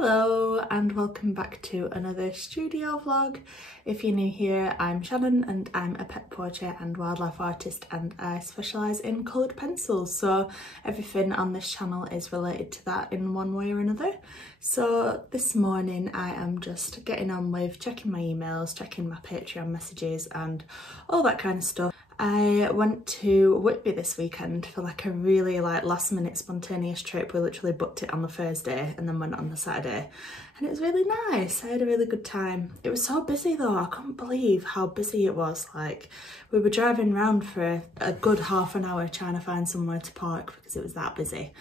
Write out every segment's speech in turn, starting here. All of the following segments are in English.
Hello and welcome back to another studio vlog. If you're new here, I'm Shannon and I'm a pet portrait and wildlife artist and I specialise in coloured pencils, so everything on this channel is related to that in one way or another. So this morning I am just getting on with checking my emails, checking my Patreon messages and all that kind of stuff. I went to Whitby this weekend for like a really last minute spontaneous trip. We literally booked it on the Thursday and then went on the Saturday and it was really nice. I had a really good time. It was so busy though, I couldn't believe how busy it was. Like we were driving around for a good half an hour trying to find somewhere to park because it was that busy.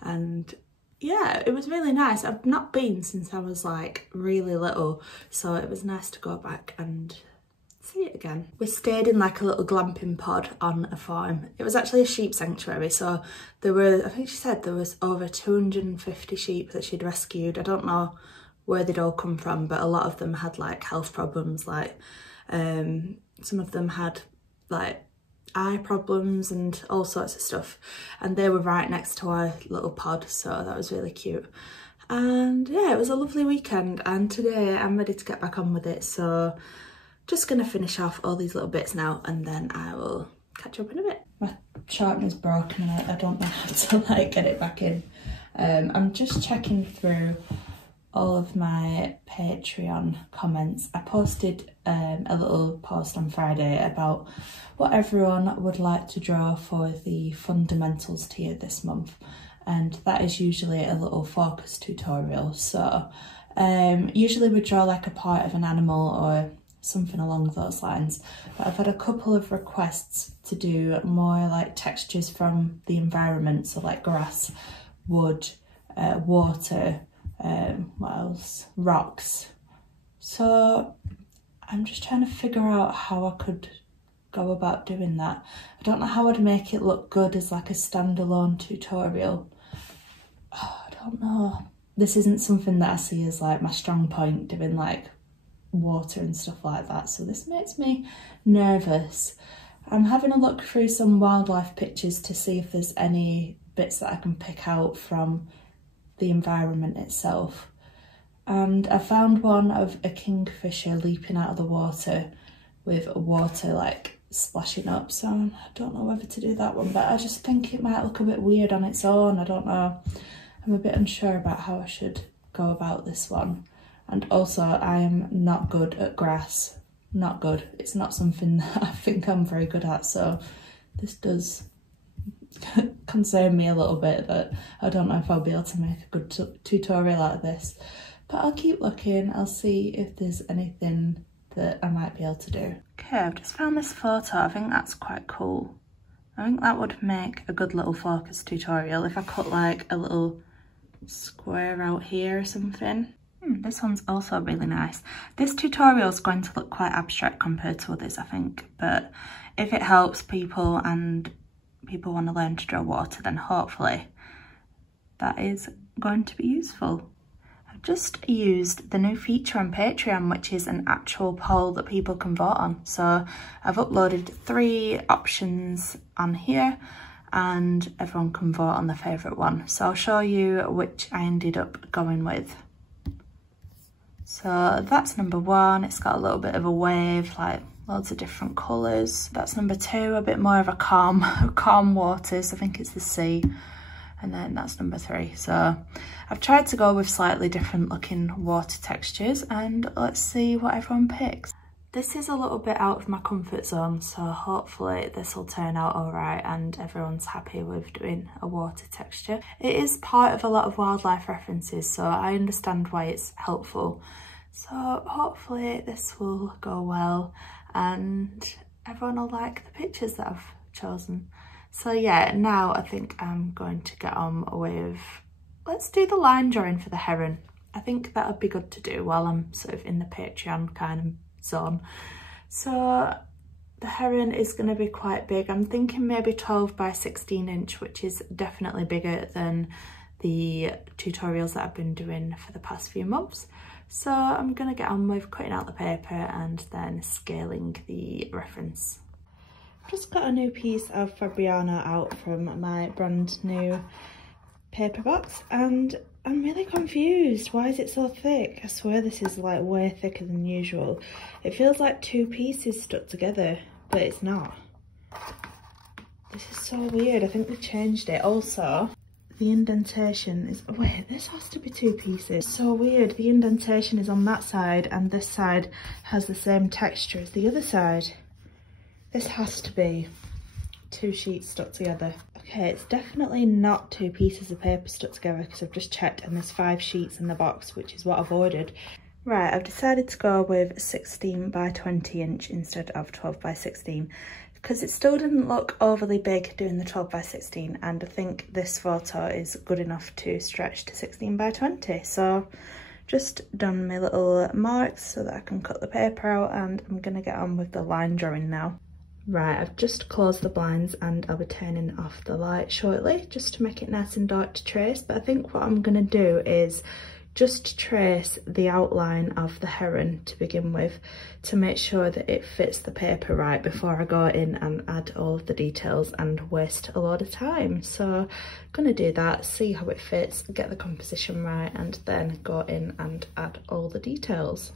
And yeah, it was really nice. I've not been since I was like really little, so it was nice to go back and see it again. We stayed in like a little glamping pod on a farm. It was actually a sheep sanctuary, so there were, I think she said there was over 250 sheep that she'd rescued. I don't know where they'd all come from, but a lot of them had like health problems, like some of them had like eye problems and all sorts of stuff, and they were right next to our little pod, so that was really cute. And yeah, it was a lovely weekend, and today I'm ready to get back on with it, so just gonna finish off all these little bits now and then I will catch up in a bit. My sharpener's broken and I don't know how to like get it back in. I'm just checking through all of my Patreon comments. I posted a little post on Friday about what everyone would like to draw for the fundamentals tier this month, and that is usually a little focus tutorial. So usually we draw like a part of an animal or something along those lines, but I've had a couple of requests to do more like textures from the environment, so like grass, wood, water, what else, rocks. So I'm just trying to figure out how I could go about doing that. I don't know how I'd make it look good as like a standalone tutorial. Oh, I don't know. This isn't something that I see as like my strong point, doing like water and stuff like that, so this makes me nervous. I'm having a look through some wildlife pictures to see if there's any bits that I can pick out from the environment itself, and I found one of a kingfisher leaping out of the water with water like splashing up, so I don't know whether to do that one, but I just think it might look a bit weird on its own. I don't know, I'm a bit unsure about how I should go about this one. And also I am not good at grass, not good. It's not something that I think I'm very good at, so this does concern me a little bit that I don't know if I'll be able to make a good tutorial out of this. But I'll keep looking, I'll see if there's anything that I might be able to do. Okay, I've just found this photo, I think that's quite cool. I think that would make a good little focus tutorial if I cut like a little square out here or something. This one's also really nice. This tutorial is going to look quite abstract compared to others, I think, but if it helps people and people want to learn to draw water, then hopefully that is going to be useful. I've just used the new feature on Patreon, which is an actual poll that people can vote on. So I've uploaded 3 options on here and everyone can vote on their favourite one. So I'll show you which I ended up going with. So that's number 1, it's got a little bit of a wave, like loads of different colours. That's number 2, a bit more of a calm waters, I think it's the sea. And then that's number 3. So I've tried to go with slightly different looking water textures and let's see what everyone picks. This is a little bit out of my comfort zone, so hopefully this will turn out alright and everyone's happy with doing a water texture. It is part of a lot of wildlife references, so I understand why it's helpful. So hopefully this will go well and everyone will like the pictures that I've chosen. So yeah, now I think I'm going to get on with, let's do the line drawing for the heron. I think that would be good to do while I'm sort of in the Patreon kind of zone. So the heron is going to be quite big. I'm thinking maybe 12 by 16 inch, which is definitely bigger than the tutorials that I've been doing for the past few months. So I'm going to get on with cutting out the paper and then scaling the reference. I've just got a new piece of Fabriano out from my brand new paper box and I'm really confused. Why is it so thick? I swear this is like way thicker than usual. It feels like two pieces stuck together, but it's not. This is so weird. I think they changed it. Also, the indentation is, wait, this has to be two pieces. So weird. The indentation is on that side and this side has the same texture as the other side. This has to be two sheets stuck together. Okay, it's definitely not two pieces of paper stuck together because I've just checked and there's 5 sheets in the box, which is what I've ordered. Right, I've decided to go with 16 by 20 inch instead of 12 by 16 because it still didn't look overly big doing the 12 by 16, and I think this photo is good enough to stretch to 16 by 20. So just done my little marks so that I can cut the paper out, and I'm gonna get on with the line drawing now. Right, I've just closed the blinds and I'll be turning off the light shortly just to make it nice and dark to trace, but I think what I'm going to do is just trace the outline of the heron to begin with to make sure that it fits the paper right before I go in and add all of the details and waste a lot of time. So I'm going to do that, see how it fits, get the composition right, and then go in and add all the details.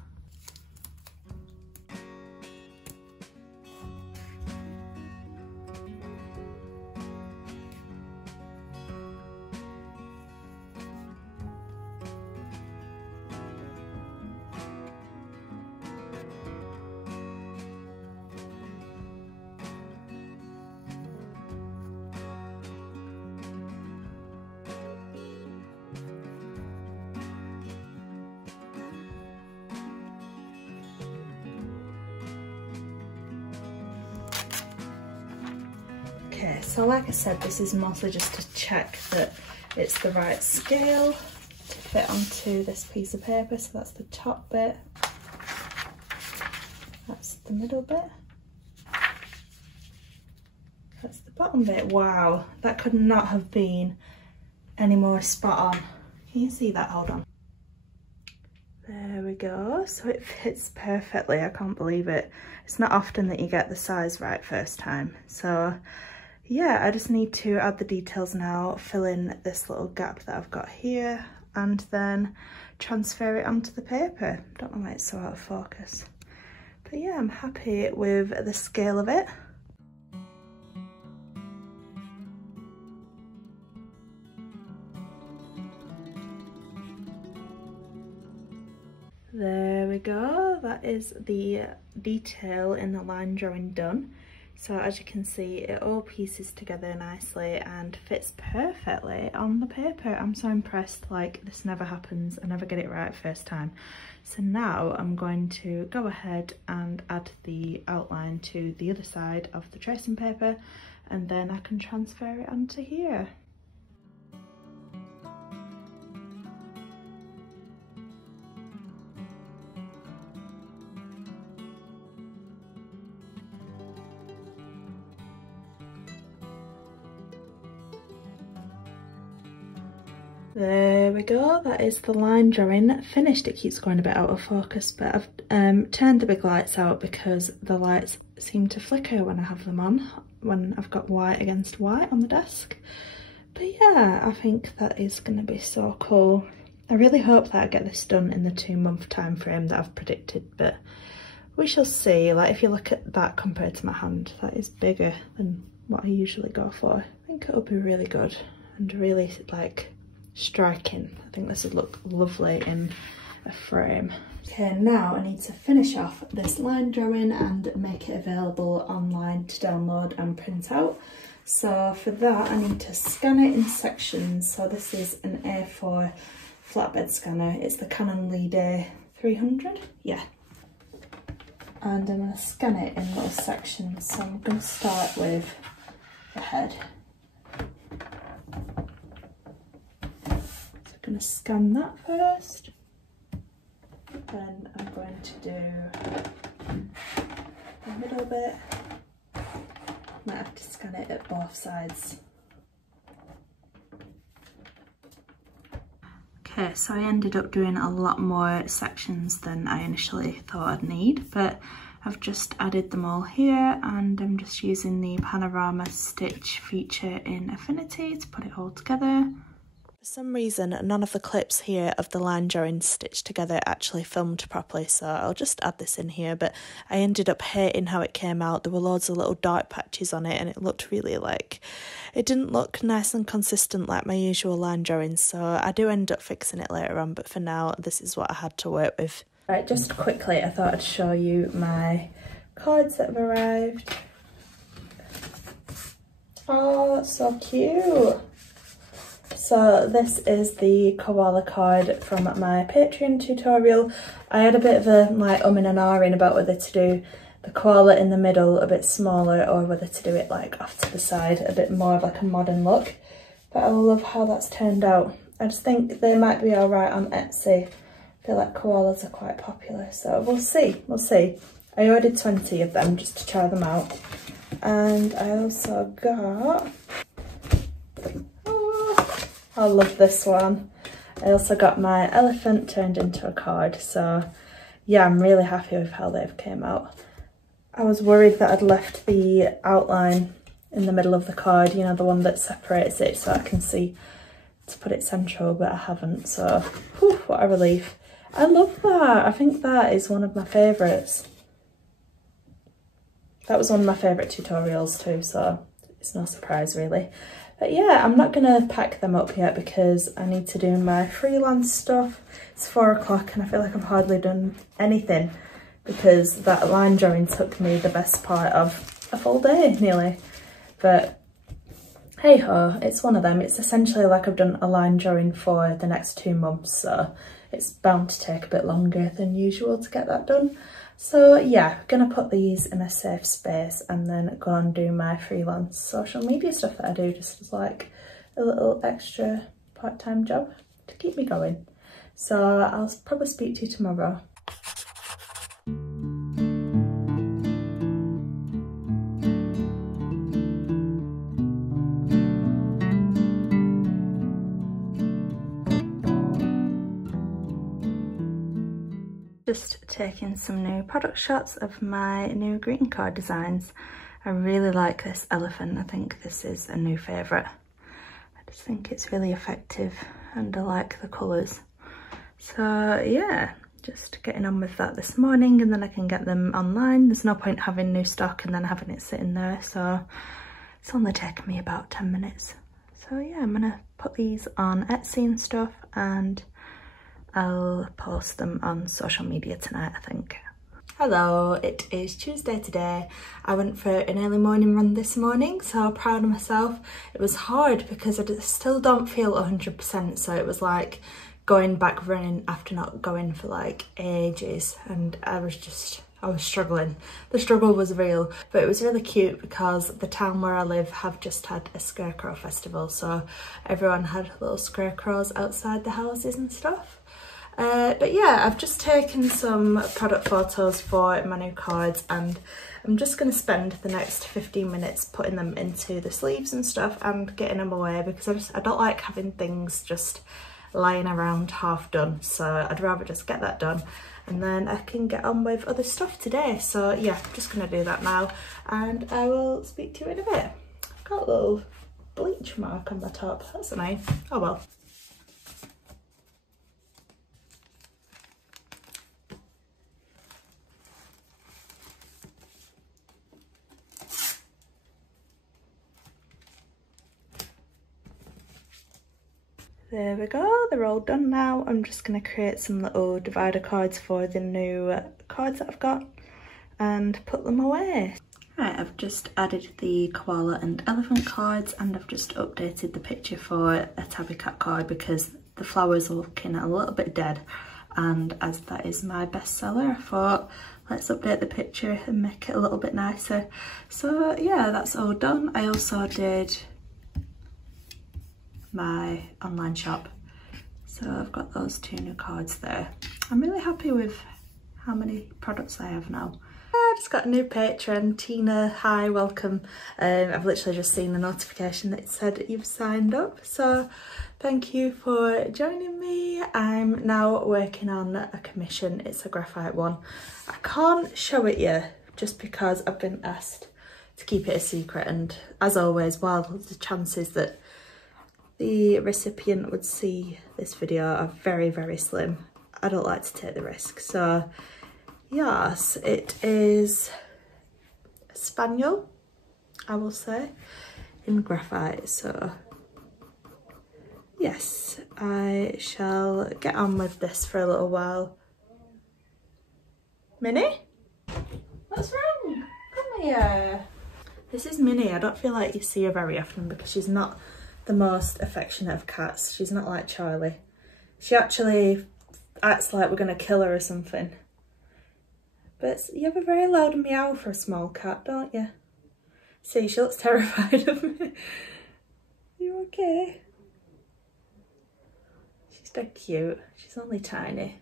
Okay, so like I said, this is mostly just to check that it's the right scale to fit onto this piece of paper. So that's the top bit, that's the middle bit, that's the bottom bit. Wow, that could not have been any more spot on. Can you see that? Hold on. There we go, so it fits perfectly. I can't believe it. It's not often that you get the size right first time. So yeah, I just need to add the details now, fill in this little gap that I've got here, and then transfer it onto the paper. Don't know why it's so out of focus. But yeah, I'm happy with the scale of it. There we go, that is the detail in the line drawing done. So as you can see, it all pieces together nicely and fits perfectly on the paper. I'm so impressed, like this never happens, I never get it right first time. So now I'm going to go ahead and add the outline to the other side of the tracing paper, and then I can transfer it onto here. There we go, that is the line drawing finished. It keeps going a bit out of focus, but I've turned the big lights out because the lights seem to flicker when I have them on, when I've got white against white on the desk. But yeah, I think that is going to be so cool. I really hope that I get this done in the 2-month time frame that I've predicted, but we shall see. Like, if you look at that compared to my hand, that is bigger than what I usually go for. I think it'll be really good and really like striking. I think this would look lovely in a frame. Okay, now I need to finish off this line drawing and make it available online to download and print out. So for that I need to scan it in sections. So this is an A4 flatbed scanner. It's the Canon Leader 300, yeah. And I'm going to scan it in little sections. So I'm going to start with the head. I'm going to scan that first, then I'm going to do the middle bit. Might have to scan it at both sides. Okay, so I ended up doing a lot more sections than I initially thought I'd need, but I've just added them all here, and I'm just using the panorama stitch feature in Affinity to put it all together. For some reason, none of the clips here of the line drawing stitched together actually filmed properly, so I'll just add this in here, but I ended up hating how it came out. There were loads of little dark patches on it and it looked really it didn't look nice and consistent like my usual line drawings, so I do end up fixing it later on, but for now this is what I had to work with. Right, just quickly I thought I'd show you my cards that have arrived. Oh, so cute! So this is the koala card from my Patreon tutorial. I had a bit of a and an ahhing about whether to do the koala in the middle a bit smaller or whether to do it off to the side, a bit more of a modern look. But I love how that's turned out. I just think they might be alright on Etsy. I feel like koalas are quite popular, so we'll see. I ordered 20 of them just to try them out. And I also got... I love this one. I also got my elephant turned into a card, so yeah, I'm really happy with how they've came out. I was worried that I'd left the outline in the middle of the card, you know, the one that separates it so I can see to put it central, but I haven't, so whew, what a relief. I love that. I think that is one of my favourites. That was one of my favourite tutorials too, so it's no surprise really. But yeah, I'm not gonna pack them up yet because I need to do my freelance stuff. It's 4 o'clock and I feel like I've hardly done anything because that line drawing took me the best part of a full day nearly. But hey ho, it's one of them. It's essentially like I've done a line drawing for the next 2 months, so it's bound to take a bit longer than usual to get that done. So yeah, I'm gonna put these in a safe space and then go and do my freelance social media stuff that I do just as a little extra part-time job to keep me going. So I'll probably speak to you tomorrow. Just taking some new product shots of my new greeting card designs. I really like this elephant. I think this is a new favourite. I just think it's really effective and I like the colours. So yeah, just getting on with that this morning and then I can get them online. There's no point having new stock and then having it sitting there, so it's only taken me about 10 minutes. So yeah, I'm gonna put these on Etsy and stuff and I'll post them on social media tonight, I think. Hello, it is Tuesday today. I went for an early morning run this morning, so proud of myself. It was hard because I still don't feel 100%, so it was like going back running after not going for ages, and I was struggling. The struggle was real, but it was really cute because the town where I live have just had a scarecrow festival, so everyone had little scarecrows outside the houses and stuff. But yeah, I've just taken some product photos for my new cards and I'm just going to spend the next 15 minutes putting them into the sleeves and stuff and getting them away because I don't like having things just lying around half done, so I'd rather just get that done and then I can get on with other stuff today. So yeah, I'm just going to do that now and I will speak to you in a bit. I've got a little bleach mark on the top, that's annoying. Oh well. There we go, they're all done now. I'm just going to create some little divider cards for the new cards that I've got and put them away. Right, I've just added the koala and elephant cards and I've just updated the picture for a tabby cat card because the flowers are looking a little bit dead, and as that is my bestseller, I thought let's update the picture and make it a little bit nicer. So yeah, that's all done. I also did my online shop, so I've got those 2 new cards there. I'm really happy with how many products I have now. I just got a new patron, Tina. Hi, welcome. I've literally just seen a notification that said you've signed up, so thank you for joining me. I'm now working on a commission. It's a graphite one. I can't show it yet just because I've been asked to keep it a secret, and as always, while the chances that the recipient would see this video are very, very slim. I don't like to take the risk. So yes, it is a spaniel, I will say, in graphite. So yes, I shall get on with this for a little while. Minnie? What's wrong? Come here. This is Minnie. I don't feel like you see her very often because she's not the most affectionate of cats. She's not like Charlie. She actually acts like we're going to kill her or something. But you have a very loud meow for a small cat, don't you? See, she looks terrified of me. You okay? She's dead cute. She's only tiny.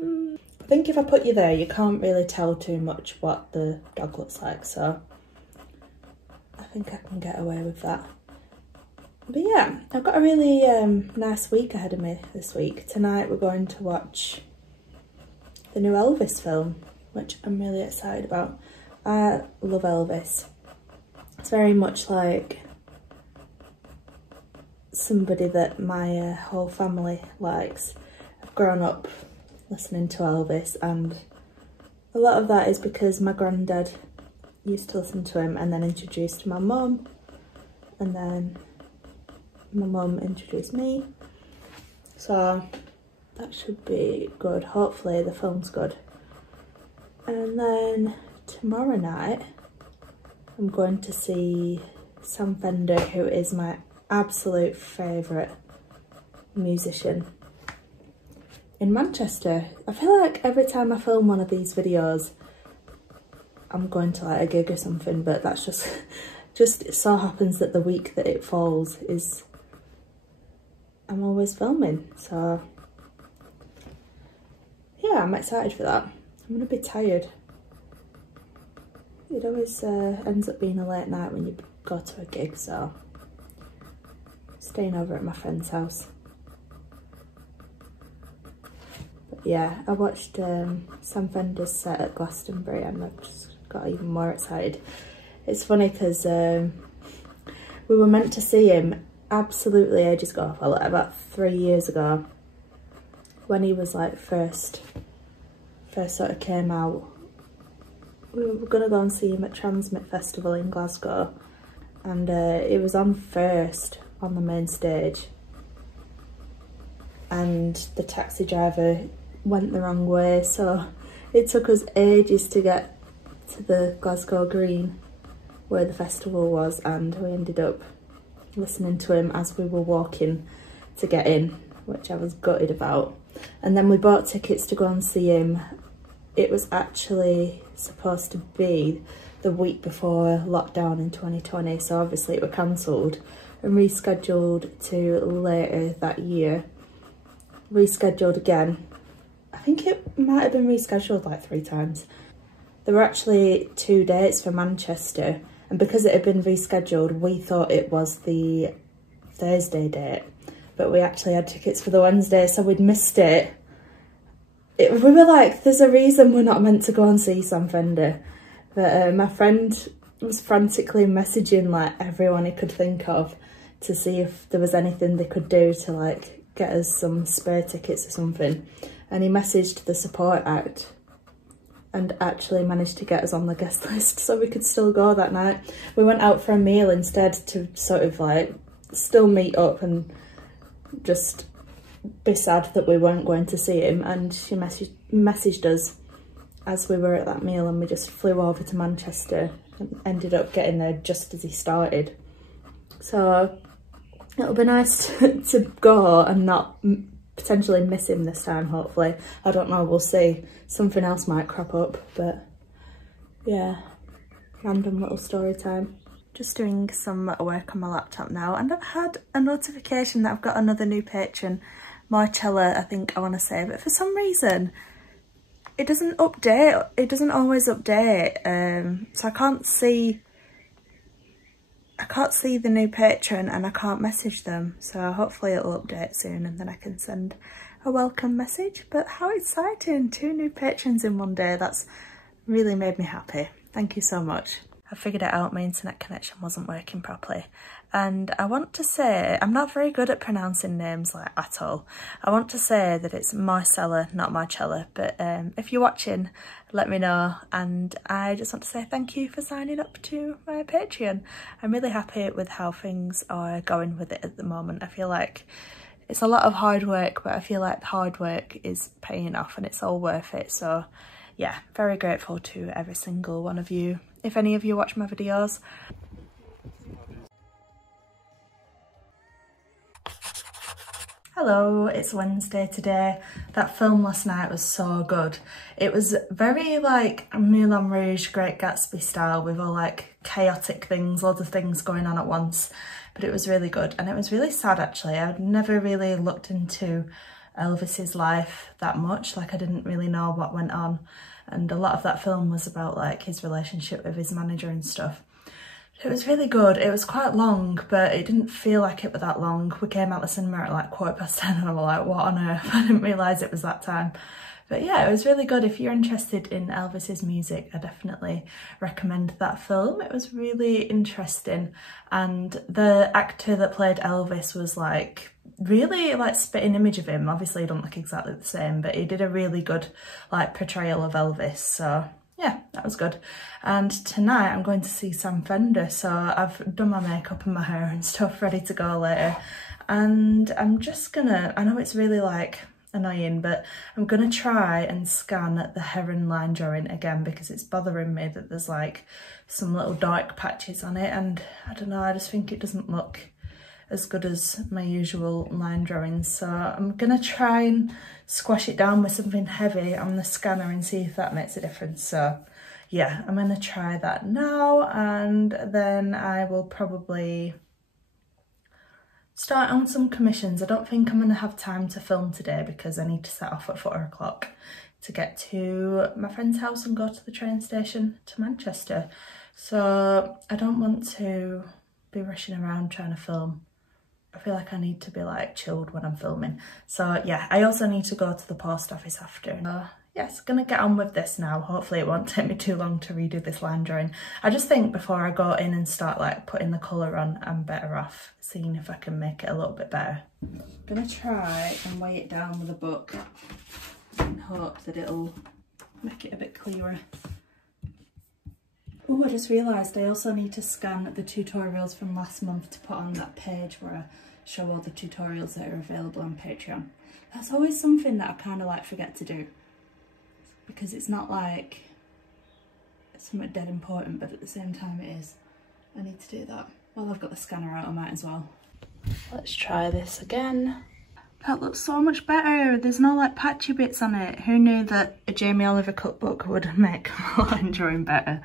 I think if I put you there, you can't really tell too much what the dog looks like, so I think I can get away with that. But yeah, I've got a really nice week ahead of me this week. Tonight we're going to watch the new Elvis film, which I'm really excited about. I love Elvis. It's very much like somebody that my whole family likes. I've grown up listening to Elvis, and a lot of that is because my granddad used to listen to him and then introduced my mum, and then my mum introduced me, so that should be good. Hopefully the film's good. And then tomorrow night I'm going to see Sam Fender, who is my absolute favourite musician in Manchester. I feel like every time I film one of these videos I'm going to like a gig or something, but that's just it so happens that the week that it falls is I'm always filming, so yeah, I'm excited for that. I'm gonna be tired. It always ends up being a late night when you go to a gig, so staying over at my friend's house. But yeah, I watched Sam Fender's set at Glastonbury and I've just got even more excited. It's funny because we were meant to see him absolutely ages ago, well, about 3 years ago, when he was like first sort of came out. We were gonna go and see him at Transmit Festival in Glasgow, and it was on first on the main stage, and the taxi driver went the wrong way, so it took us ages to get to the Glasgow Green where the festival was, and we ended up listening to him as we were walking to get in, which I was gutted about. And then we bought tickets to go and see him. It was actually supposed to be the week before lockdown in 2020, so obviously it was cancelled and rescheduled to later that year. Rescheduled again. I think it might have been rescheduled like 3 times. There were actually 2 dates for Manchester, and because it had been rescheduled, we thought it was the Thursday date, but we actually had tickets for the Wednesday, so we'd missed it. We were like, there's a reason we're not meant to go and see Sam Fender. But my friend was frantically messaging like everyone he could think of to see if there was anything they could do to like get us some spare tickets or something. And he messaged the support act and actually managed to get us on the guest list so we could still go that night. We went out for a meal instead to sort of like still meet up and just be sad that we weren't going to see him, and she messaged us as we were at that meal, and we just flew over to Manchester and ended up getting there just as he started. So it'll be nice to go and not potentially miss him this time, hopefully. I don't know, we'll see. Something else might crop up, but yeah, random little story time. Just doing some work on my laptop now, and I've had a notification that I've got another new patron, Marcella, I think I want to say, but for some reason it doesn't update. It doesn't always update, so I can't see the new patron and I can't message them, so hopefully it'll update soon and then I can send a welcome message. But how exciting, 2 new patrons in one day. That's really made me happy. Thank you so much. I figured it out, my internet connection wasn't working properly. And I want to say, I'm not very good at pronouncing names like at all. I want to say that it's Marcella, not Marcella, but if you're watching, let me know. And I just want to say thank you for signing up to my Patreon. I'm really happy with how things are going with it at the moment. I feel like it's a lot of hard work, but I feel like the hard work is paying off and it's all worth it. So yeah, very grateful to every single one of you, if any of you watch my videos. Hello, it's Wednesday today. That film last night was so good. It was very like Moulin Rouge, Great Gatsby style with all like chaotic things, loads of things going on at once. But it was really good and it was really sad actually. I'd never really looked into Elvis's life that much, like I didn't really know what went on. And a lot of that film was about like his relationship with his manager and stuff. It was really good. It was quite long, but it didn't feel like it was that long. We came out the cinema at like 10:15 and I was like, what on earth? I didn't realise it was that time. But yeah, it was really good. If you're interested in Elvis's music, I definitely recommend that film. It was really interesting. And the actor that played Elvis was like really like spitting image of him. Obviously he don't look exactly the same, but he did a really good like portrayal of Elvis. So yeah, that was good. And tonight I'm going to see Sam Fender, so I've done my makeup and my hair and stuff ready to go later. And I'm just gonna, I know it's really like annoying, but I'm gonna try and scan the heron line drawing again because it's bothering me that there's like some little dark patches on it, and I don't know, I just think it doesn't look as good as my usual line drawings. So I'm gonna try and squash it down with something heavy on the scanner and see if that makes a difference. So yeah, I'm gonna try that now, and then I will probably start on some commissions. I don't think I'm gonna have time to film today because I need to set off at 4 o'clock to get to my friend's house and go to the train station to Manchester. So I don't want to be rushing around trying to film. I feel like I need to be like chilled when I'm filming. So yeah, I also need to go to the post office after. Yes, gonna get on with this now. Hopefully it won't take me too long to redo this line drawing. I just think before I go in and start like putting the colour on, I'm better off seeing if I can make it a little bit better. I'm gonna try and weigh it down with a book and hope that it'll make it a bit clearer. Oh, I just realised I also need to scan the tutorials from last month to put on that page where I show all the tutorials that are available on Patreon. That's always something that I kind of like forget to do because it's not like it's something dead important, but at the same time it is. I need to do that. While I've got the scanner out, I might as well. Let's try this again. That looks so much better. There's no like patchy bits on it. Who knew that a Jamie Oliver cookbook would make line drawing better?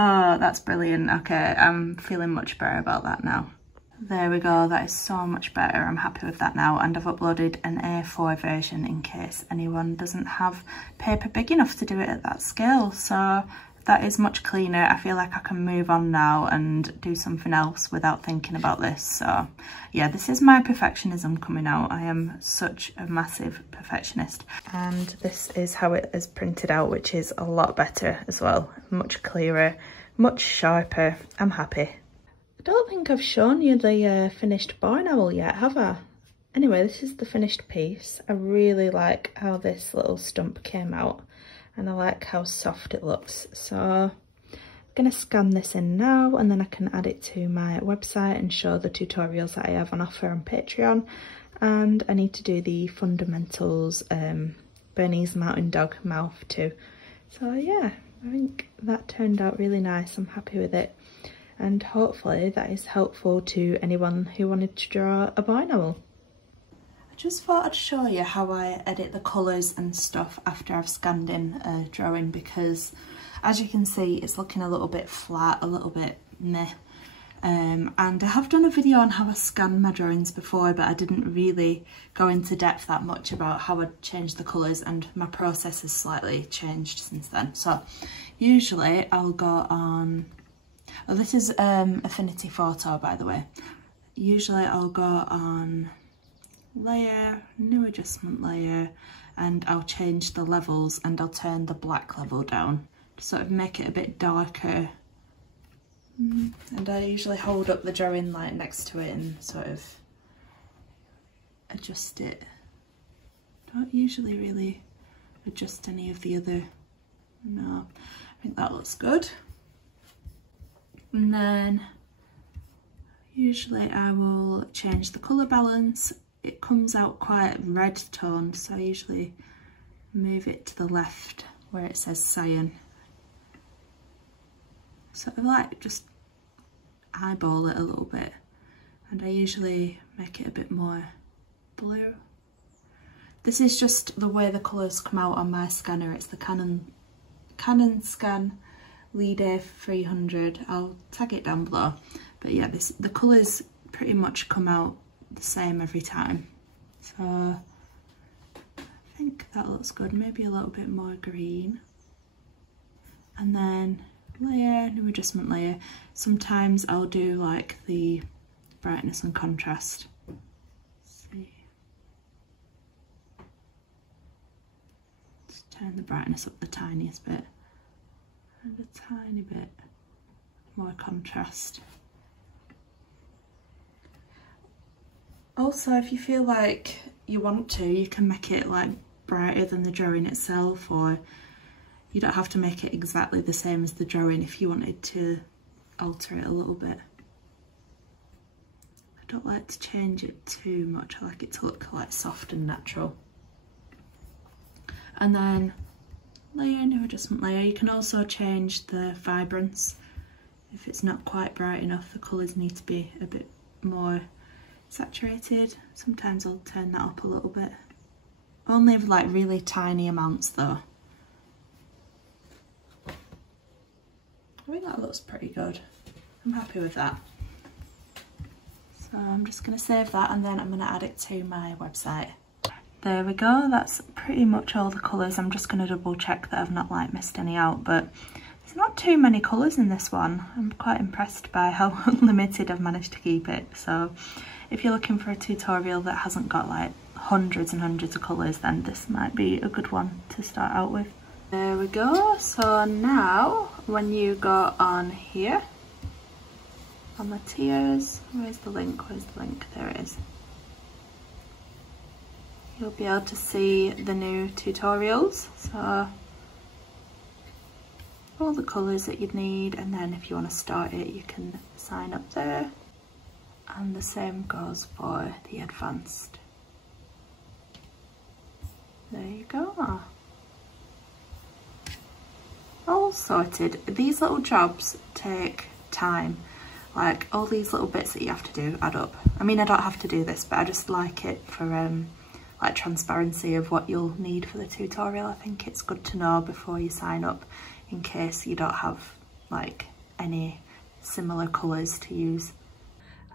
Oh, that's brilliant. Okay, I'm feeling much better about that now. There we go, that is so much better. I'm happy with that now, and I've uploaded an A4 version in case anyone doesn't have paper big enough to do it at that scale. So that is much cleaner. I feel like I can move on now and do something else without thinking about this. So yeah, this is my perfectionism coming out. I am such a massive perfectionist. And this is how it is printed out, which is a lot better as well. Much clearer, much sharper. I'm happy. I don't think I've shown you the finished barn owl yet, have I? Anyway, this is the finished piece. I really like how this little stump came out, and I like how soft it looks. So I'm gonna scan this in now, and then I can add it to my website and show the tutorials that I have on offer on Patreon. And I need to do the fundamentals Bernese Mountain Dog mouth too. So yeah, I think that turned out really nice. I'm happy with it. And hopefully that is helpful to anyone who wanted to draw a barn owl. I just thought I'd show you how I edit the colours and stuff after I've scanned in a drawing, because as you can see it's looking a little bit flat, a little bit meh. And I have done a video on how I scan my drawings before, but I didn't really go into depth that much about how I change the colours, and my process has slightly changed since then. So usually I'll go on, oh, this is Affinity Photo by the way. Usually I'll go on layer, new adjustment layer, and I'll change the levels and I'll turn the black level down to sort of make it a bit darker And I usually hold up the drawing like next to it and sort of adjust it. Don't usually really adjust any of the other, no, I think that looks good. And then usually I will change the colour balance. It comes out quite red toned, so I usually move it to the left where it says cyan. Sort of like just eyeball it a little bit, and I usually make it a bit more blue. This is just the way the colours come out on my scanner. It's the Canon Scan Leader 300. I'll tag it down below. But yeah, the colours pretty much come out the same every time. So I think that looks good. Maybe a little bit more green. And then layer, new adjustment layer. Sometimes I'll do like the brightness and contrast. Let's see. Just turn the brightness up the tiniest bit. And a tiny bit more contrast. Also, if you feel like you want to, you can make it like brighter than the drawing itself, or you don't have to make it exactly the same as the drawing if you wanted to alter it a little bit. I don't like to change it too much. I like it to look like soft and natural. And then layer, new adjustment layer. You can also change the vibrance. If it's not quite bright enough, the colours need to be a bit more saturated. Sometimes I'll turn that up a little bit. Only like really tiny amounts though. I think that looks pretty good. I'm happy with that. So I'm just going to save that and then I'm going to add it to my website. There we go, that's pretty much all the colours. I'm just going to double check that I've not like missed any out, but there's not too many colours in this one. I'm quite impressed by how limited I've managed to keep it. So if you're looking for a tutorial that hasn't got like hundreds and hundreds of colours, then this might be a good one to start out with. There we go. So now when you go on here, on the tiers, where's the link? There it is. You'll be able to see the new tutorials. So all the colours that you'd need, and then if you want to start it, you can sign up there. And the same goes for the advanced. There you go. All sorted. These little jobs take time. Like all these little bits that you have to do add up. I mean, I don't have to do this, but I just like it for like transparency of what you'll need for the tutorial. I think it's good to know before you sign up in case you don't have like any similar colours to use.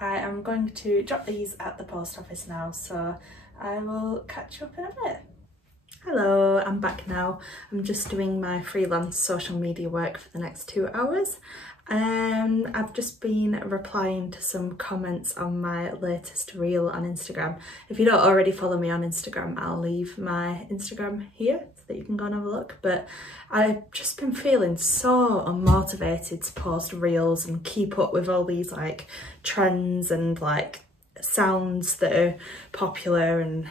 I am going to drop these at the post office now, so I will catch you up in a bit. Hello, I'm back now. I'm just doing my freelance social media work for the next 2 hours. I've just been replying to some comments on my latest reel on Instagram. If you don't already follow me on Instagram, I'll leave my Instagram here so that you can go and have a look. But I've just been feeling so unmotivated to post reels and keep up with all these like trends and like sounds that are popular, and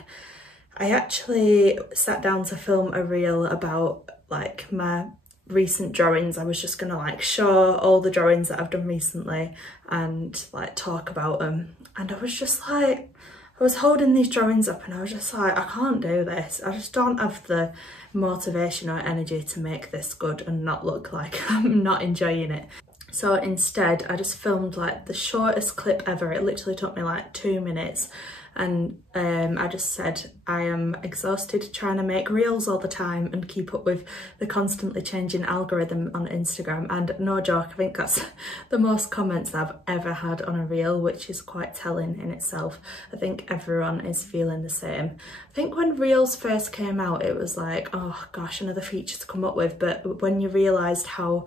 I actually sat down to film a reel about like my recent drawings. I was just gonna like show all the drawings that I've done recently and like talk about them, and I was just like, I was holding these drawings up and I was just like, I can't do this. I just don't have the motivation or energy to make this good and not look like I'm not enjoying it. So instead I just filmed like the shortest clip ever. It literally took me like 2 minutes, and I just said I am exhausted trying to make reels all the time and keep up with the constantly changing algorithm on Instagram. And no joke, I think that's the most comments that I've ever had on a reel, which is quite telling in itself. I think everyone is feeling the same. I think when reels first came out, it was like, oh gosh, another feature to come up with. But when you realised how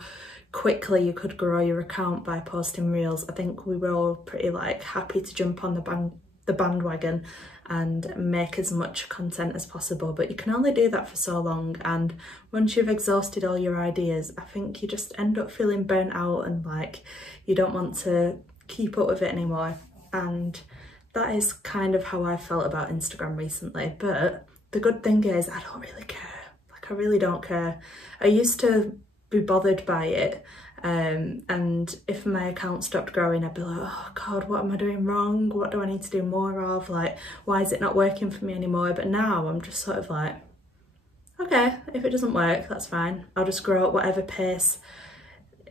quickly you could grow your account by posting reels, I think we were all pretty like happy to jump on the bandwagon and make as much content as possible, but you can only do that for so long, and once you've exhausted all your ideas, I think you just end up feeling burnt out and like you don't want to keep up with it anymore. And that is kind of how I felt about Instagram recently. But the good thing is I don't really care. Like, I really don't care. I used to be bothered by it, and if my account stopped growing, I'd be like, oh God, what am I doing wrong? What do I need to do more of? Like, why is it not working for me anymore? But now I'm just sort of like, okay, if it doesn't work, that's fine. I'll just grow at whatever pace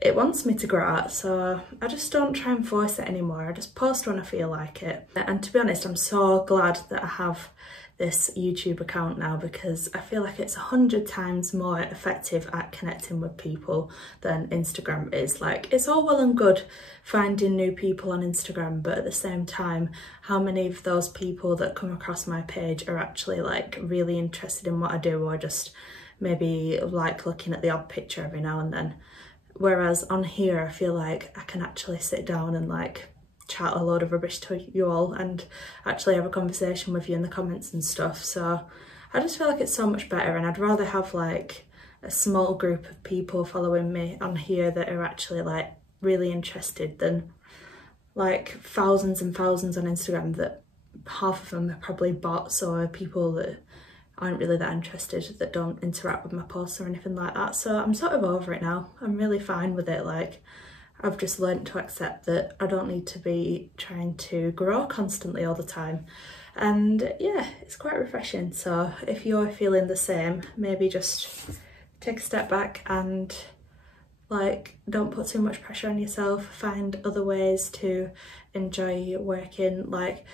it wants me to grow at. So I just don't try and force it anymore. I just post when I feel like it. And to be honest, I'm so glad that I have this YouTube account now, because I feel like it's 100 times more effective at connecting with people than Instagram is. Like, it's all well and good finding new people on Instagram, but at the same time, how many of those people that come across my page are actually like really interested in what I do, or just maybe like looking at the odd picture every now and then? Whereas on here, I feel like I can actually sit down and like chat a load of rubbish to you all and actually have a conversation with you in the comments and stuff. So I just feel like it's so much better, and I'd rather have like a small group of people following me on here that are actually like really interested than like thousands and thousands on Instagram that half of them are probably bots or people that aren't really that interested, that don't interact with my posts or anything like that. So I'm sort of over it now. I'm really fine with it. Like, I've just learned to accept that I don't need to be trying to grow constantly all the time. And yeah, it's quite refreshing. So if you're feeling the same, maybe just take a step back and like, don't put too much pressure on yourself. Find other ways to enjoy working. Like,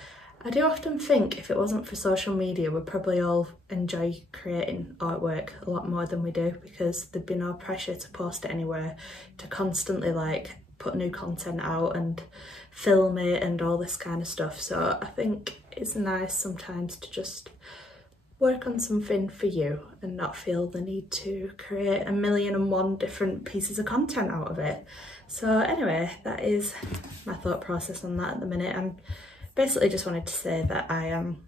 I do often think if it wasn't for social media, we'd probably all enjoy creating artwork a lot more than we do, because there'd be no pressure to post it anywhere, to constantly like put new content out and film it and all this kind of stuff. So I think it's nice sometimes to just work on something for you and not feel the need to create 1,000,001 different pieces of content out of it. So anyway, that is my thought process on that at the minute. I'm basically just wanted to say that I am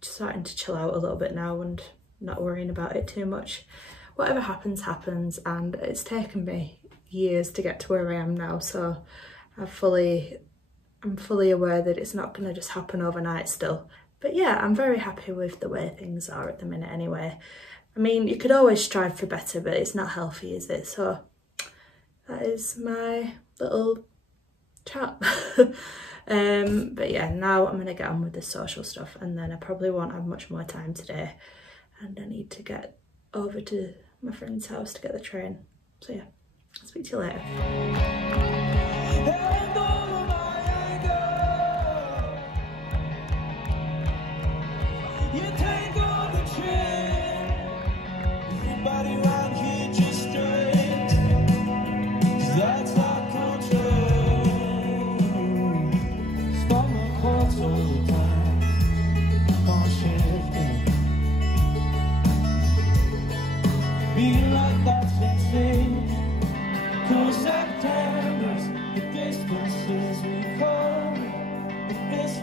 starting to chill out a little bit now and not worrying about it too much. Whatever happens, happens, and it's taken me years to get to where I am now, so I'm fully aware that it's not going to just happen overnight still. But yeah, I'm very happy with the way things are at the minute anyway. I mean, you could always strive for better, but it's not healthy, is it? So that is my little chat. But yeah, now I'm gonna get on with the social stuff, and then I probably won't have much more time today, and I need to get over to my friend's house to get the train. So yeah, I'll speak to you later.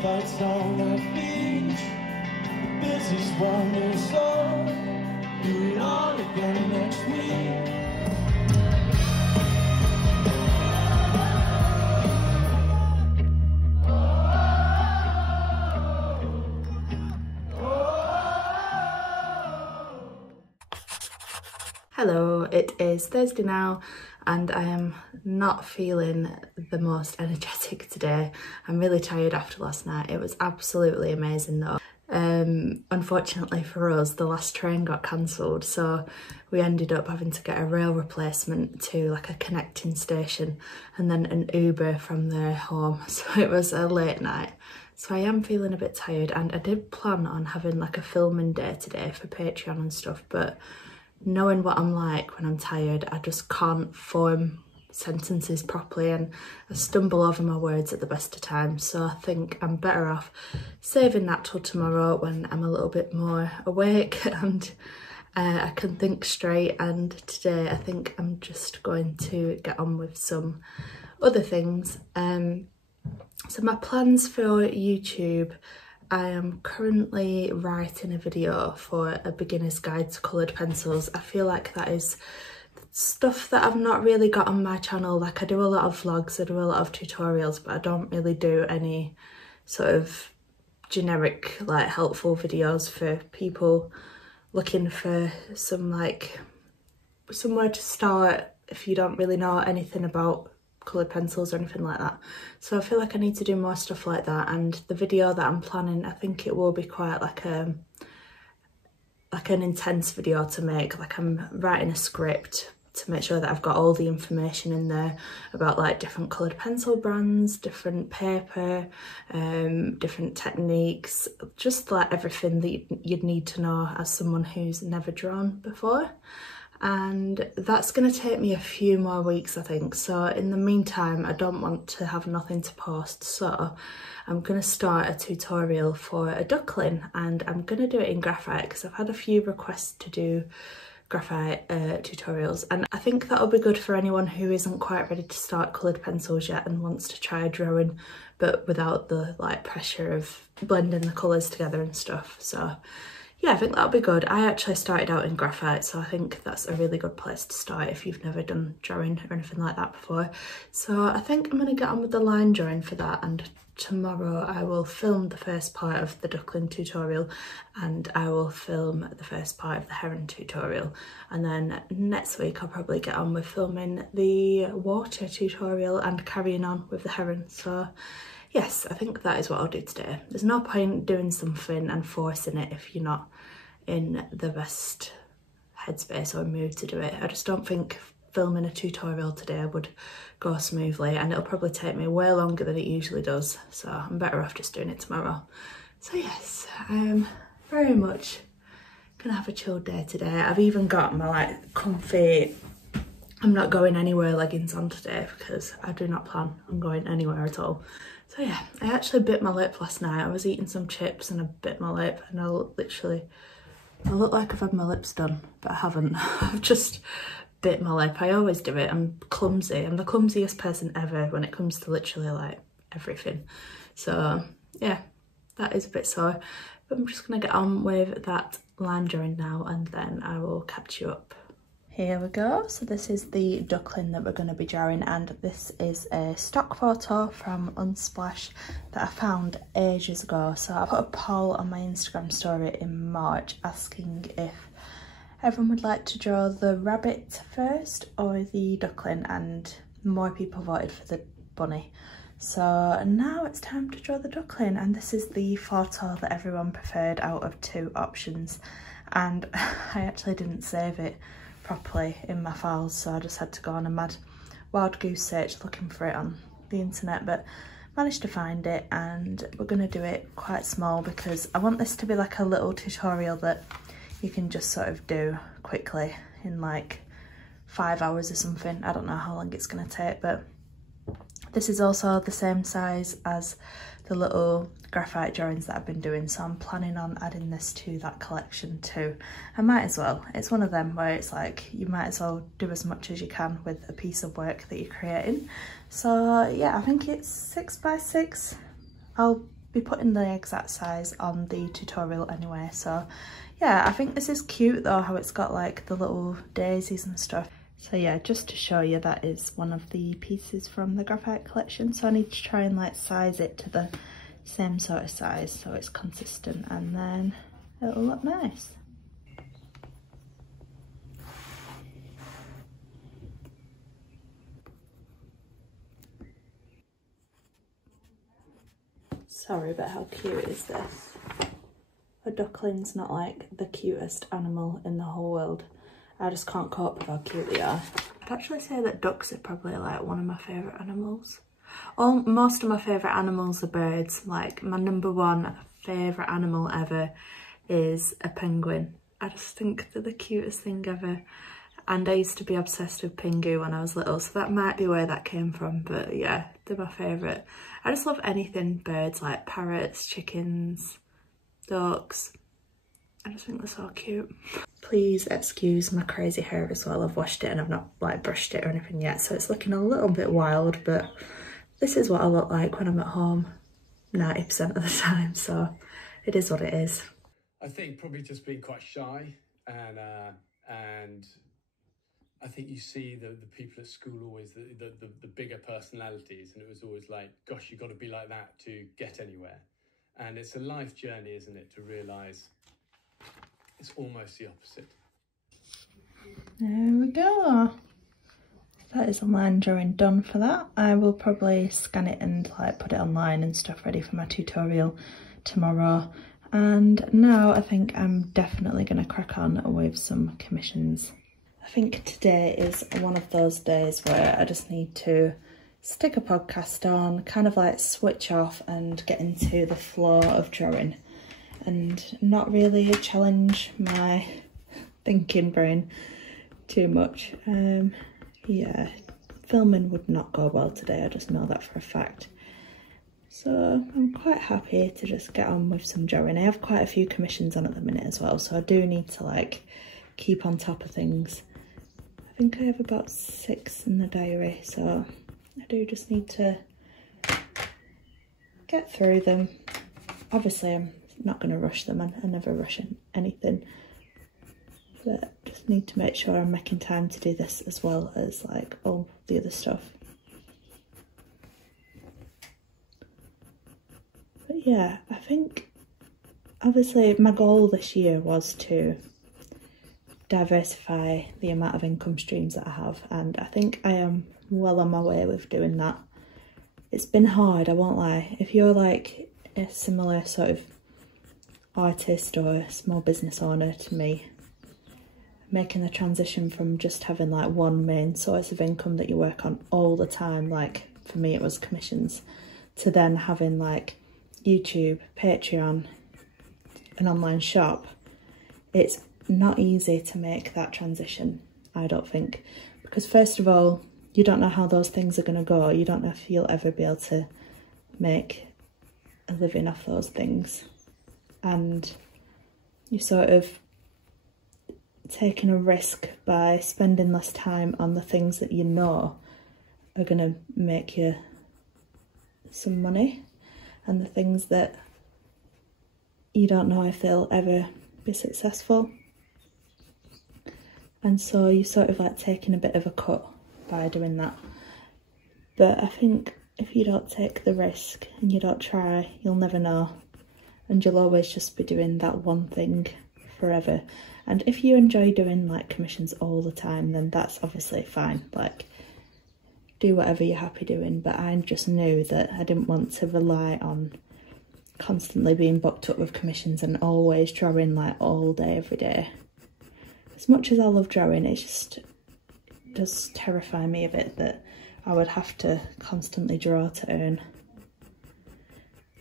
Fights on the beach, the busiest one is slow. Do it all again next week. Hello, it is Thursday now, and I am not feeling the most energetic today. I'm really tired after last night. It was absolutely amazing though. Unfortunately for us, the last train got cancelled, so we ended up having to get a rail replacement to like a connecting station and then an Uber from there home. So it was a late night. So I am feeling a bit tired, and I did plan on having like a filming day today for Patreon and stuff, but knowing what I'm like when I'm tired, I just can't form sentences properly and I stumble over my words at the best of times. So I think I'm better off saving that till tomorrow when I'm a little bit more awake and I can think straight. And today I think I'm just going to get on with some other things. So my plans for YouTube I am currently writing a video for a beginner's guide to coloured pencils. I feel like that is stuff that I've not really got on my channel. Like I do a lot of vlogs, I do a lot of tutorials, but I don't really do any sort of generic like helpful videos for people looking for some like somewhere to start if you don't really know anything about coloured pencils or anything like that. So I feel like I need to do more stuff like that, and the video that I'm planning, I think it will be quite like an intense video to make. Like I'm writing a script to make sure that I've got all the information in there about like different coloured pencil brands, different paper, different techniques, just like everything that you'd need to know as someone who's never drawn before. And that's going to take me a few more weeks, I think. So in the meantime, I don't want to have nothing to post, so I'm going to start a tutorial for a duckling, and I'm going to do it in graphite because I've had a few requests to do graphite tutorials, and I think that'll be good for anyone who isn't quite ready to start coloured pencils yet and wants to try drawing but without the like pressure of blending the colours together and stuff. So yeah, I think that'll be good. I actually started out in graphite, so I think that's a really good place to start if you've never done drawing or anything like that before. So I think I'm going to get on with the line drawing for that, and tomorrow I will film the first part of the duckling tutorial and I will film the first part of the heron tutorial, and then next week I'll probably get on with filming the water tutorial and carrying on with the heron. So yes, I think that is what I'll do today. There's no point doing something and forcing it if you're not in the best headspace or mood to do it. I just don't think filming a tutorial today would go smoothly, and it'll probably take me way longer than it usually does, so I'm better off just doing it tomorrow. So yes, I'm very much gonna have a chilled day today. I've even got my like comfy I'm not going anywhere leggings on today because I do not plan on going anywhere at all. So yeah, I actually bit my lip last night. I was eating some chips and I bit my lip, and I look like I've had my lips done, but I haven't. I've just bit my lip. I always do it. I'm clumsy. I'm the clumsiest person ever when it comes to literally like everything. So yeah, that is a bit sore, but I'm just gonna get on with that line drawing now and then I will catch you up. Here we go. So this is the duckling that we're going to be drawing, and this is a stock photo from Unsplash that I found ages ago. So I put a poll on my Instagram story in March asking if everyone would like to draw the rabbit first or the duckling, and more people voted for the bunny. So now it's time to draw the duckling, and this is the photo that everyone preferred out of two options, and I actually didn't save it properly in my files, so I just had to go on a mad wild goose search looking for it on the internet, but managed to find it. And we're going to do it quite small because I want this to be like a little tutorial that you can just sort of do quickly in like 5 hours or something. I don't know how long it's going to take, but this is also the same size as the little graphite drawings that I've been doing, so I'm planning on adding this to that collection too. I might as well. It's one of them where it's like you might as well do as much as you can with a piece of work that you're creating. So yeah, I think it's 6 by 6. I'll be putting the exact size on the tutorial anyway. So yeah, I think this is cute though, how it's got like the little daisies and stuff. So yeah, just to show you, that is one of the pieces from the graphite collection. So I need to try and like size it to the same sort of size so it's consistent, and then it'll look nice. Sorry, but how cute is this? A duckling's not like the cutest animal in the whole world. I just can't cope with how cute they are. I'd actually say that ducks are probably like one of my favourite animals. Most of my favourite animals are birds. Like my #1 favourite animal ever is a penguin. I just think they're the cutest thing ever. And I used to be obsessed with Pingu when I was little, so that might be where that came from, but yeah, they're my favourite. I just love anything birds, like parrots, chickens, ducks. I just think they're so cute. Please excuse my crazy hair as well. I've washed it and I've not like brushed it or anything yet, so it's looking a little bit wild, but this is what I look like when I'm at home 90% of the time, so it is what it is. I think probably just being quite shy, and I think you see the people at school always the bigger personalities, and it was always like, gosh, you've got to be like that to get anywhere. And it's a life journey, isn't it, to realise it's almost the opposite. There we go. That is a line drawing done for that. I will probably scan it and like put it online and stuff ready for my tutorial tomorrow. And now I think I'm definitely going to crack on with some commissions. I think today is one of those days where I just need to stick a podcast on, kind of like switch off and get into the flow of drawing and not really challenge my thinking brain too much. Yeah, filming would not go well today, I just know that for a fact. So I'm quite happy to just get on with some drawing. I have quite a few commissions on at the minute as well, so I do need to like keep on top of things. I think I have about 6 in the diary, so I do just need to get through them. Obviously I'm not going to rush them, I never rush anything, but just need to make sure I'm making time to do this as well as like all the other stuff. But yeah, I think obviously my goal this year was to diversify the amount of income streams that I have, and I think I am well on my way with doing that. It's been hard, I won't lie. If you're like a similar sort of artist or a small business owner to me, making the transition from just having like one main source of income that you work on all the time, like for me it was commissions, to then having like YouTube, Patreon, an online shop, it's not easy to make that transition, I don't think, because first of all, you don't know how those things are going to go. You don't know if you'll ever be able to make a living off those things, and you're sort of taking a risk by spending less time on the things that you know are going to make you some money, and the things that you don't know if they'll ever be successful. And so you're sort of like taking a bit of a cut by doing that. But I think if you don't take the risk and you don't try, you'll never know, and you'll always just be doing that one thing forever. And if you enjoy doing like commissions all the time, then that's obviously fine, like do whatever you're happy doing. But I just knew that I didn't want to rely on constantly being booked up with commissions and always drawing like all day every day. As much as I love drawing, it just does terrify me a bit that I would have to constantly draw to earn.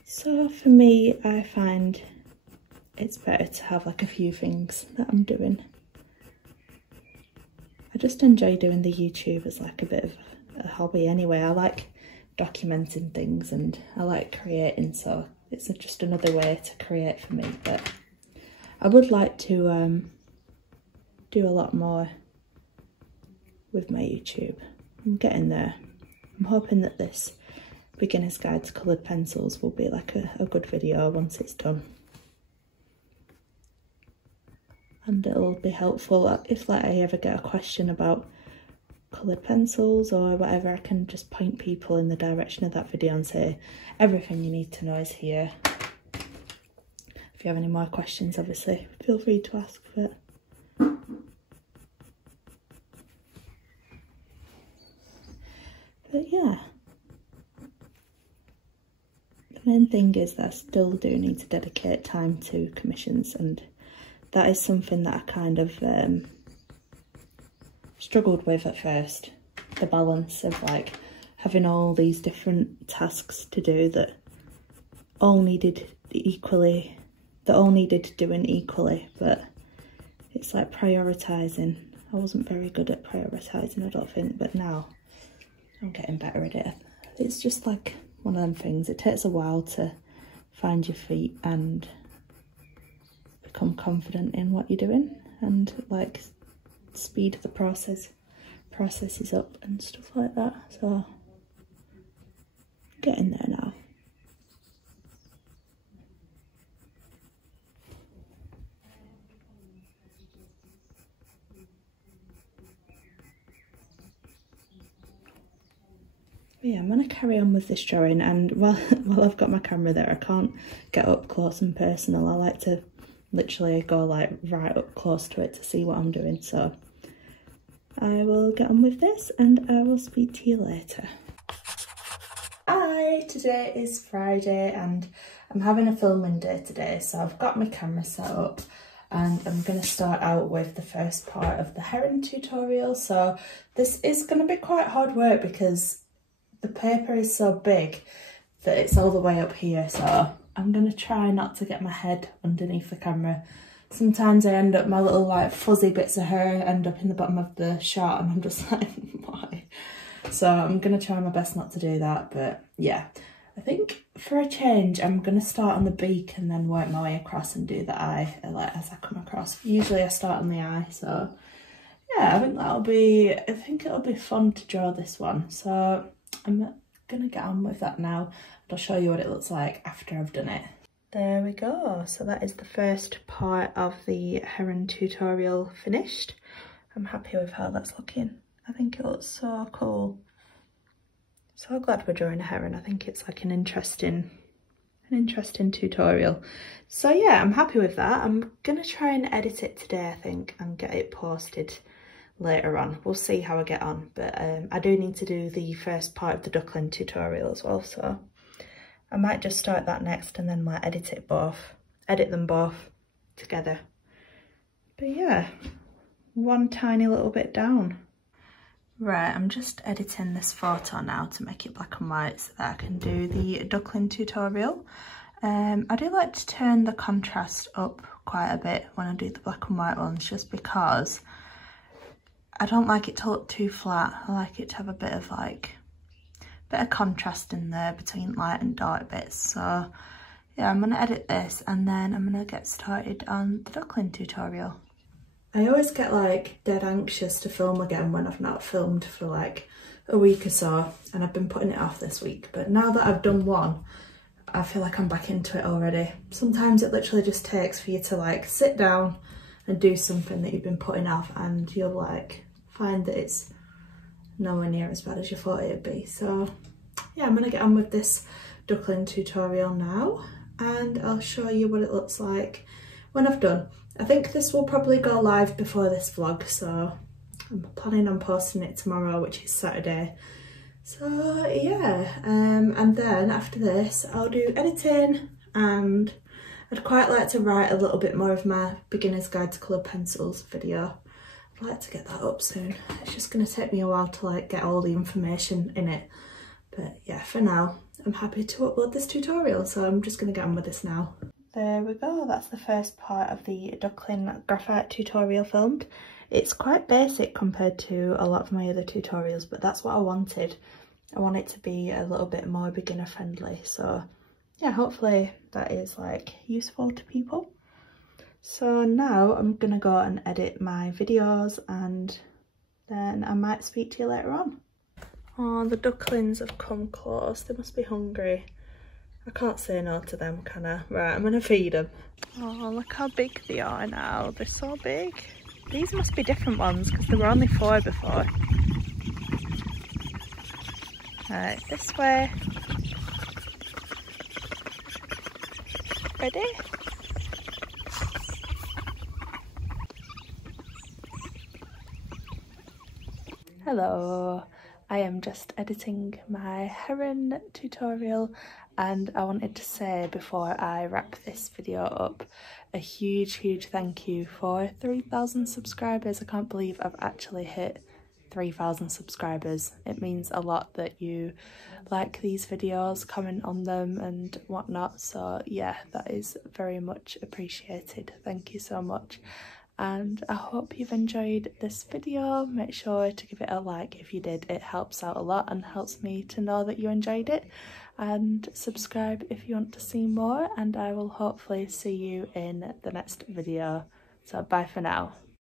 So for me, I find it's better to have like a few things that I'm doing. I just enjoy doing the YouTube as like a bit of a hobby anyway. I like documenting things and I like creating, so it's just another way to create for me. But I would like to do a lot more with my YouTube. I'm getting there. I'm hoping that this beginner's guide to coloured pencils will be like a good video once it's done, and it'll be helpful if like I ever get a question about coloured pencils or whatever. I can just point people in the direction of that video and say everything you need to know is here. If you have any more questions, obviously feel free to ask for it. But yeah, the main thing is that I still do need to dedicate time to commissions, and that is something that I kind of struggled with at first. The balance of like having all these different tasks to do that all needed doing equally, but it's like prioritising. I wasn't very good at prioritising, I don't think, but now I'm getting better at it. It's just like one of them things. It takes a while to find your feet and become confident in what you're doing, and like speed the processes up and stuff like that. So getting there now. Yeah, I'm going to carry on with this drawing, and while I've got my camera there, I can't get up close and personal. I like to literally go like right up close to it to see what I'm doing. So I will get on with this and I will speak to you later. Hi, today is Friday and I'm having a filming day today, so I've got my camera set up and I'm going to start out with the first part of the heron tutorial. So this is going to be quite hard work because the paper is so big that it's all the way up here, so I'm going to try not to get my head underneath the camera. Sometimes I end up, my little like fuzzy bits of hair end up in the bottom of the shot and I'm just like, why? So I'm going to try my best not to do that, but yeah. I think for a change, I'm going to start on the beak and then work my way across and do the eye like as I come across. Usually I start on the eye, so yeah, I think it'll be fun to draw this one. So I'm going to get on with that now and I'll show you what it looks like after I've done it. There we go. So that is the first part of the heron tutorial finished. I'm happy with how that's looking. I think it looks so cool. So glad we're drawing a heron. I think it's like an interesting tutorial. So yeah, I'm happy with that. I'm gonna try and edit it today, I think, and get it posted later on. We'll see how I get on, but I do need to do the first part of the duckling tutorial as well, so I might just start that next and then like edit them both together. But yeah, one tiny little bit down. Right, I'm just editing this photo now to make it black and white so that I can do the duckling tutorial. I do like to turn the contrast up quite a bit when I do the black and white ones, just because I don't like it to look too flat. I like it to have a bit of contrast in there between light and dark bits. So yeah, I'm going to edit this and then I'm going to get started on the duckling tutorial. I always get like dead anxious to film again when I've not filmed for like a week or so, and I've been putting it off this week, but now that I've done one, I feel like I'm back into it already. Sometimes it literally just takes for you to like sit down and do something that you've been putting off and you'll like find that it's nowhere near as bad as you thought it'd be. So yeah, I'm gonna get on with this duckling tutorial now and I'll show you what it looks like when I've done. I think this will probably go live before this vlog, so I'm planning on posting it tomorrow, which is Saturday. So yeah, and then after this I'll do editing, and I'd quite like to write a little bit more of my beginner's guide to coloured pencils video. I'd like to get that up soon. It's just going to take me a while to like get all the information in it, but yeah, for now I'm happy to upload this tutorial, so I'm just going to get on with this now. There we go, that's the first part of the duckling graphite tutorial filmed. It's quite basic compared to a lot of my other tutorials, but that's what I wanted. I want it to be a little bit more beginner friendly, so yeah, hopefully that is like useful to people. So now I'm gonna go and edit my videos and then I might speak to you later on. Oh, the ducklings have come close, they must be hungry. I can't say no to them, can I? Right, I'm gonna feed them. Oh, look how big they are now. They're so big. These must be different ones because there were only 4 before. Right, this way. Ready? Hello. I am just editing my heron tutorial, and I wanted to say before I wrap this video up a huge thank you for 3,000 subscribers. I can't believe I've actually hit 3,000 subscribers. It means a lot that you like these videos, comment on them and whatnot, so yeah, that is very much appreciated. Thank you so much. And I hope you've enjoyed this video. Make sure to give it a like if you did. It helps out a lot and helps me to know that you enjoyed it. And subscribe if you want to see more, and I will hopefully see you in the next video. So bye for now.